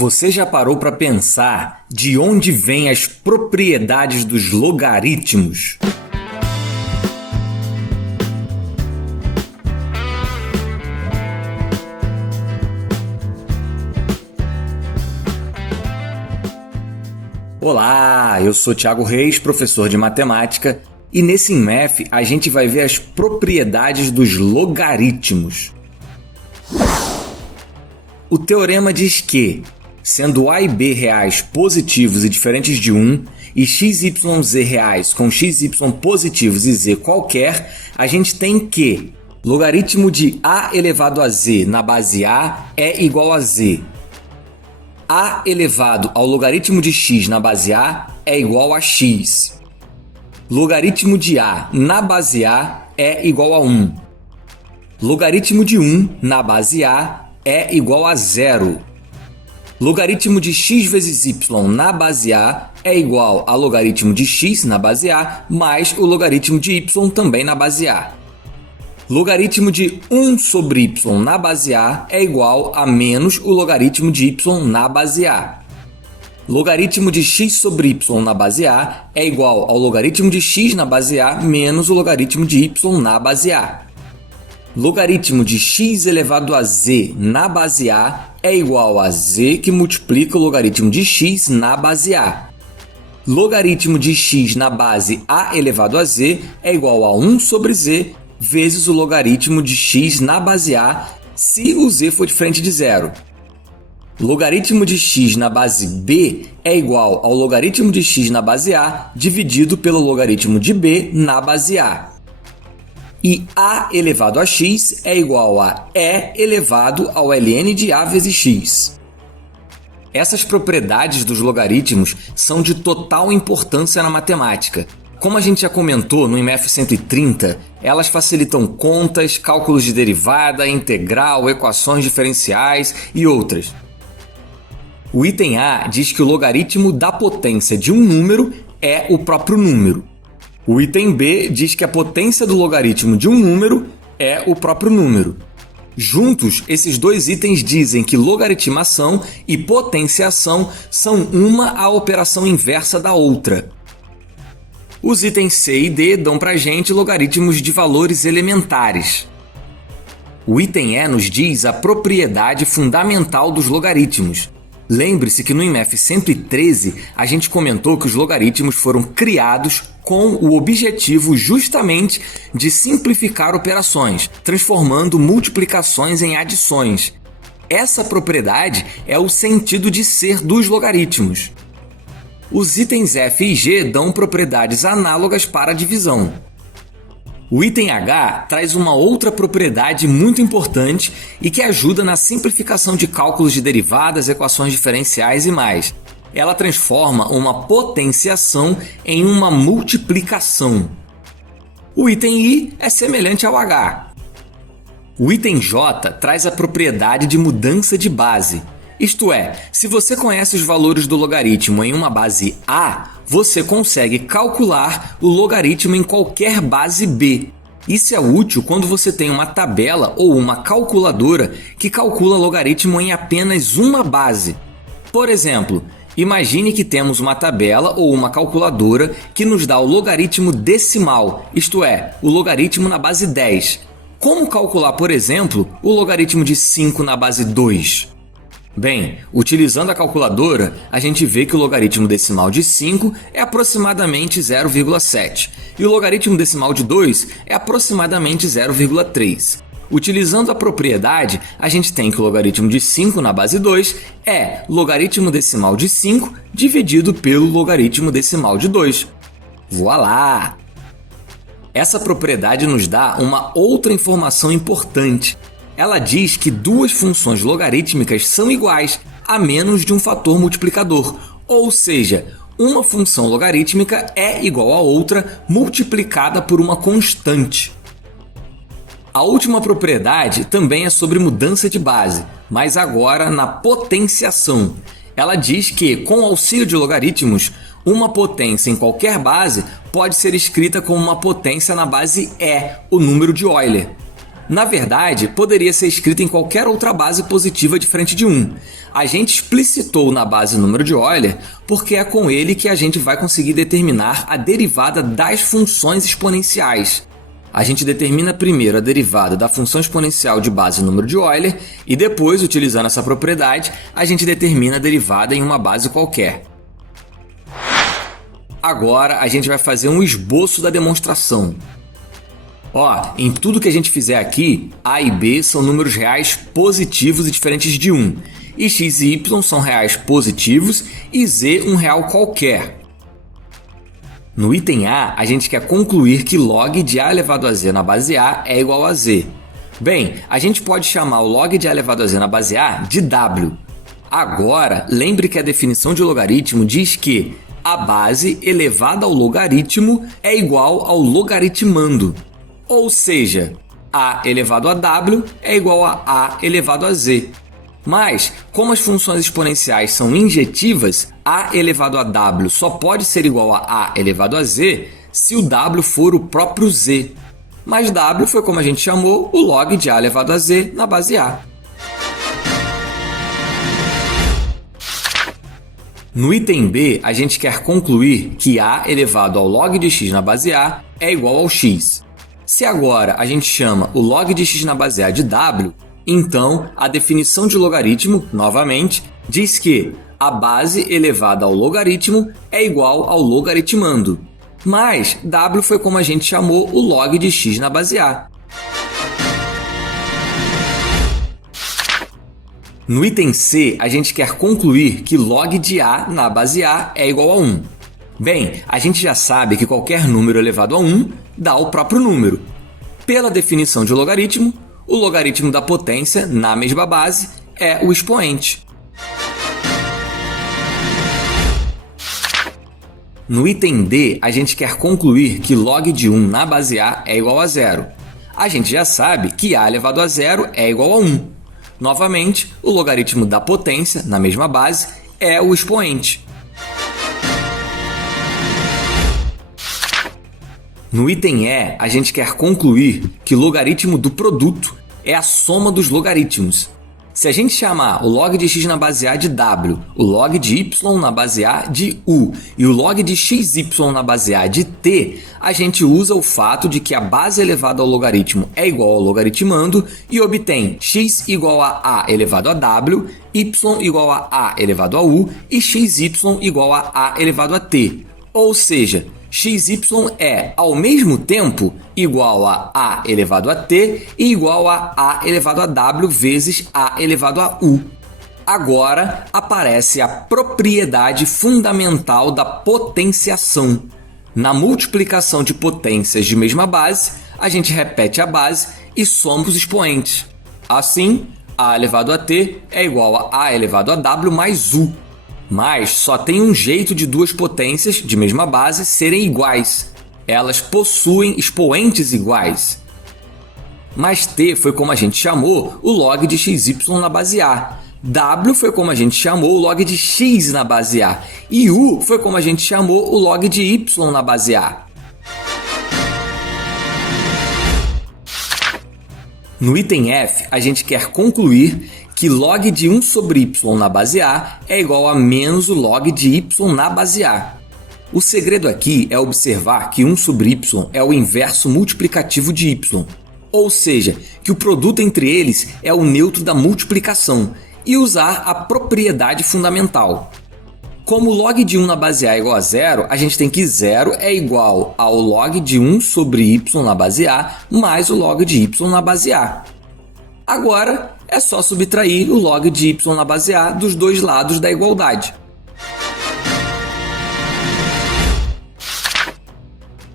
Você já parou para pensar de onde vêm as propriedades dos logaritmos? Olá, eu sou Thiago Reis, professor de matemática, e nesse InMath a gente vai ver as propriedades dos logaritmos. O teorema diz que, sendo a e b reais positivos e diferentes de 1, e x, y, z reais com x, y positivos e z qualquer, a gente tem que logaritmo de a elevado a z na base a é igual a z. A elevado ao logaritmo de x na base a é igual a x. Logaritmo de a na base a é igual a 1. Logaritmo de 1 na base a é igual a 0. Logaritmo de x vezes y na base a é igual a logaritmo de x na base a mais o logaritmo de y também na base a. Logaritmo de 1 sobre y na base a é igual a menos o logaritmo de y na base a. Logaritmo de x sobre y na base a é igual ao logaritmo de x na base a menos o logaritmo de y na base a. Logaritmo de x elevado a z na base a é igual a z que multiplica o logaritmo de x na base a. Logaritmo de x na base a elevado a z é igual a 1 sobre z vezes o logaritmo de x na base a se o z for diferente de zero. Logaritmo de x na base b é igual ao logaritmo de x na base a dividido pelo logaritmo de b na base a. E a elevado a x é igual a e elevado ao ln de a vezes x. Essas propriedades dos logaritmos são de total importância na matemática. Como a gente já comentou no InMath 130, elas facilitam contas, cálculos de derivada, integral, equações diferenciais e outras. O item A diz que o logaritmo da potência de um número é o próprio número. O item B diz que a potência do logaritmo de um número é o próprio número. Juntos, esses dois itens dizem que logaritmação e potenciação são uma a operação inversa da outra. Os itens C e D dão pra gente logaritmos de valores elementares. O item E nos diz a propriedade fundamental dos logaritmos. Lembre-se que no InMath 113 a gente comentou que os logaritmos foram criados com o objetivo justamente de simplificar operações, transformando multiplicações em adições. Essa propriedade é o sentido de ser dos logaritmos. Os itens F e G dão propriedades análogas para a divisão. O item H traz uma outra propriedade muito importante e que ajuda na simplificação de cálculos de derivadas, equações diferenciais e mais. Ela transforma uma potenciação em uma multiplicação. O item I é semelhante ao H. O item J traz a propriedade de mudança de base. Isto é, se você conhece os valores do logaritmo em uma base A, você consegue calcular o logaritmo em qualquer base B. Isso é útil quando você tem uma tabela ou uma calculadora que calcula logaritmo em apenas uma base. Por exemplo, imagine que temos uma tabela ou uma calculadora que nos dá o logaritmo decimal, isto é, o logaritmo na base 10. Como calcular, por exemplo, o logaritmo de 5 na base 2? Bem, utilizando a calculadora, a gente vê que o logaritmo decimal de 5 é aproximadamente 0,7 e o logaritmo decimal de 2 é aproximadamente 0,3. Utilizando a propriedade, a gente tem que o logaritmo de 5 na base 2 é logaritmo decimal de 5 dividido pelo logaritmo decimal de 2. Voilá! Essa propriedade nos dá uma outra informação importante. Ela diz que duas funções logarítmicas são iguais, a menos de um fator multiplicador, ou seja, uma função logarítmica é igual a outra multiplicada por uma constante. A última propriedade também é sobre mudança de base, mas agora na potenciação. Ela diz que, com o auxílio de logaritmos, uma potência em qualquer base pode ser escrita como uma potência na base E, o número de Euler. Na verdade, poderia ser escrito em qualquer outra base positiva diferente de 1. A gente explicitou na base número de Euler porque é com ele que a gente vai conseguir determinar a derivada das funções exponenciais. A gente determina primeiro a derivada da função exponencial de base número de Euler e depois, utilizando essa propriedade, a gente determina a derivada em uma base qualquer. Agora a gente vai fazer um esboço da demonstração. Em tudo que a gente fizer aqui, A e B são números reais positivos e diferentes de 1. E x e y são reais positivos e z um real qualquer. No item A, a gente quer concluir que log de A elevado a z na base A é igual a z. Bem, a gente pode chamar o log de A elevado a z na base A de w. Agora, lembre que a definição de logaritmo diz que a base elevada ao logaritmo é igual ao logaritmando. Ou seja, A elevado a w é igual a A elevado a z. Mas, como as funções exponenciais são injetivas, A elevado a w só pode ser igual a A elevado a z se o w for o próprio z. Mas w foi como a gente chamou o log de A elevado a z na base A. No item B, a gente quer concluir que A elevado ao log de x na base A é igual ao x. Se agora a gente chama o log de x na base A de w, então a definição de logaritmo, novamente, diz que a base elevada ao logaritmo é igual ao logaritmando. Mas w foi como a gente chamou o log de x na base A. No item C, a gente quer concluir que log de A na base A é igual a 1. Bem, a gente já sabe que qualquer número elevado a 1 dá o próprio número. Pela definição de logaritmo, o logaritmo da potência, na mesma base, é o expoente. No item D, a gente quer concluir que log de 1 na base A é igual a 0. A gente já sabe que A elevado a 0 é igual a 1. Novamente, o logaritmo da potência, na mesma base, é o expoente. No item E, a gente quer concluir que o logaritmo do produto é a soma dos logaritmos. Se a gente chamar o log de x na base A de w, o log de y na base A de u e o log de xy na base A de t, a gente usa o fato de que a base elevada ao logaritmo é igual ao logaritmando e obtém x igual a elevado a w, y igual a elevado a u e xy igual a elevado a t. Ou seja, xy é, ao mesmo tempo, igual a elevado a t e igual a elevado a w vezes a elevado a u. Agora aparece a propriedade fundamental da potenciação. Na multiplicação de potências de mesma base, a gente repete a base e soma os expoentes. Assim, a elevado a t é igual a elevado a w mais u. Mas só tem um jeito de duas potências de mesma base serem iguais. Elas possuem expoentes iguais. Mas t foi como a gente chamou o log de xy na base A. W foi como a gente chamou o log de x na base A. E u foi como a gente chamou o log de y na base A. No item F, a gente quer concluir que log de 1 sobre y na base A é igual a menos o log de y na base A. O segredo aqui é observar que 1 sobre y é o inverso multiplicativo de y, ou seja, que o produto entre eles é o neutro da multiplicação, e usar a propriedade fundamental. Como o log de 1 na base A é igual a 0, a gente tem que 0 é igual ao log de 1 sobre y na base A mais o log de y na base A. Agora, é só subtrair o log de y na base A dos dois lados da igualdade.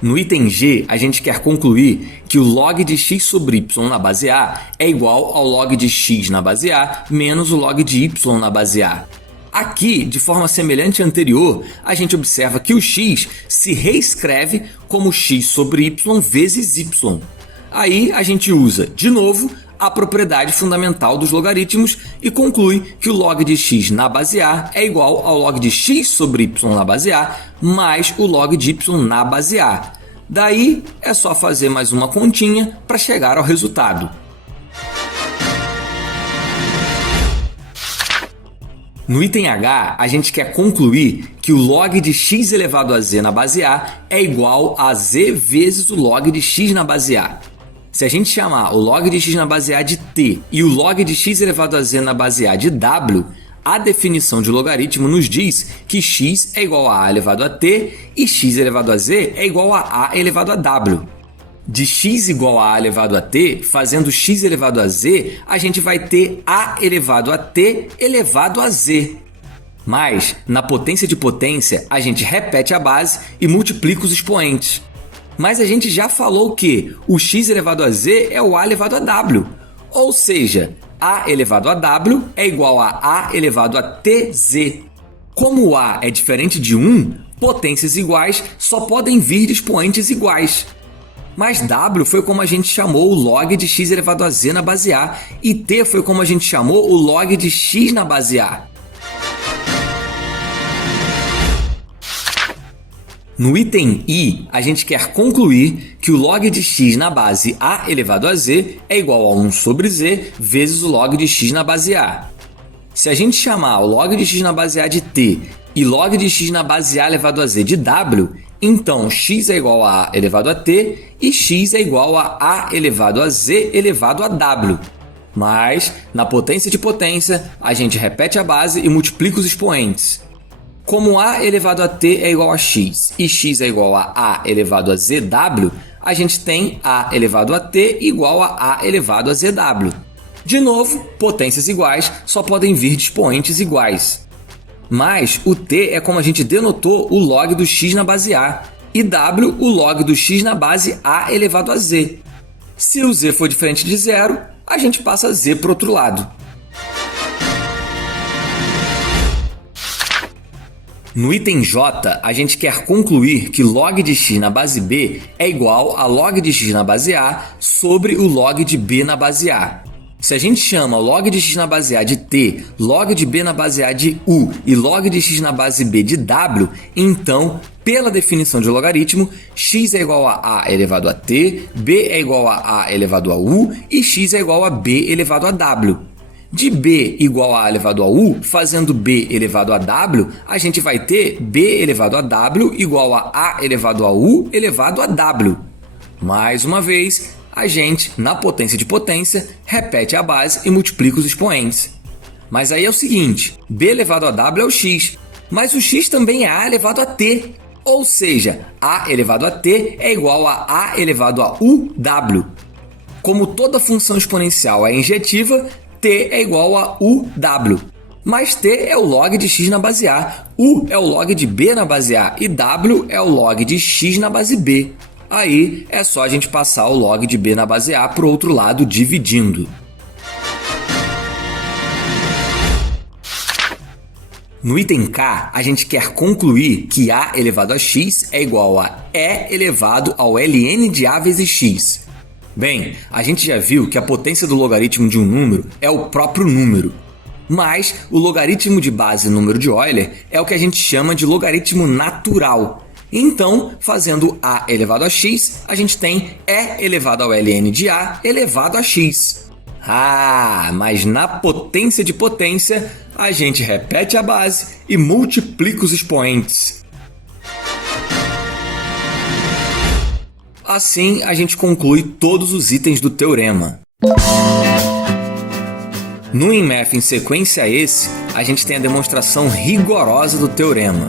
No item G, a gente quer concluir que o log de x sobre y na base A é igual ao log de x na base A menos o log de y na base A. Aqui, de forma semelhante à anterior, a gente observa que o x se reescreve como x sobre y vezes y. Aí a gente usa, de novo, a propriedade fundamental dos logaritmos e conclui que o log de x na base A é igual ao log de x sobre y na base A mais o log de y na base A. Daí é só fazer mais uma continha para chegar ao resultado. No item H, a gente quer concluir que o log de x elevado a z na base A é igual a z vezes o log de x na base A. Se a gente chamar o log de x na base A de t e o log de x elevado a z na base A de w, a definição de logaritmo nos diz que x é igual a elevado a t e x elevado a z é igual a elevado a w. De x igual a elevado a t, fazendo x elevado a z, a gente vai ter a elevado a t elevado a z. Mas, na potência de potência, a gente repete a base e multiplica os expoentes. Mas a gente já falou que o x elevado a z é o a elevado a w. Ou seja, a elevado a w é igual a elevado a tz. Como o a é diferente de 1, potências iguais só podem vir de expoentes iguais. Mas w foi como a gente chamou o log de x elevado a z na base A e t foi como a gente chamou o log de x na base A. No item I, a gente quer concluir que o log de x na base A elevado a z é igual a 1 sobre z vezes o log de x na base A. Se a gente chamar o log de x na base A de t e log de x na base A elevado a z de w, então x é igual a a elevado a t e x é igual a a elevado a z elevado a w. Mas, na potência de potência, a gente repete a base e multiplica os expoentes. Como a elevado a t é igual a x e x é igual a a elevado a zw, a gente tem a elevado a t igual a elevado a zw. De novo, potências iguais só podem vir de expoentes iguais. Mas o t é como a gente denotou o log do x na base A e w o log do x na base A elevado a z. Se o z for diferente de zero, a gente passa z para o outro lado. No item J, a gente quer concluir que log de x na base B é igual a log de x na base A sobre o log de B na base A. Se a gente chama o log de x na base A de t, log de b na base A de u e log de x na base b de w, então, pela definição de logaritmo, x é igual a elevado a t, b é igual a elevado a u e x é igual a b elevado a w. De b igual a elevado a u, fazendo b elevado a w, a gente vai ter b elevado a w igual a elevado a u elevado a w. Mais uma vez, a gente, na potência de potência, repete a base e multiplica os expoentes. Mas aí é o seguinte, b elevado a w é o x, mas o x também é a elevado a t. Ou seja, a elevado a t é igual a elevado a uw. Como toda função exponencial é injetiva, t é igual a uw. Mas t é o log de x na base A, u é o log de b na base A e w é o log de x na base b. Aí é só a gente passar o log de b na base A para o outro lado dividindo. No item K, a gente quer concluir que a elevado a x é igual a e elevado ao ln de a vezes x. Bem, a gente já viu que a potência do logaritmo de um número é o próprio número. Mas o logaritmo de base número de Euler é o que a gente chama de logaritmo natural. Então, fazendo a elevado a x, a gente tem e elevado ao ln de a elevado a x. Mas na potência de potência, a gente repete a base e multiplica os expoentes. Assim, a gente conclui todos os itens do teorema. No INMEF em sequência a esse, a gente tem a demonstração rigorosa do teorema.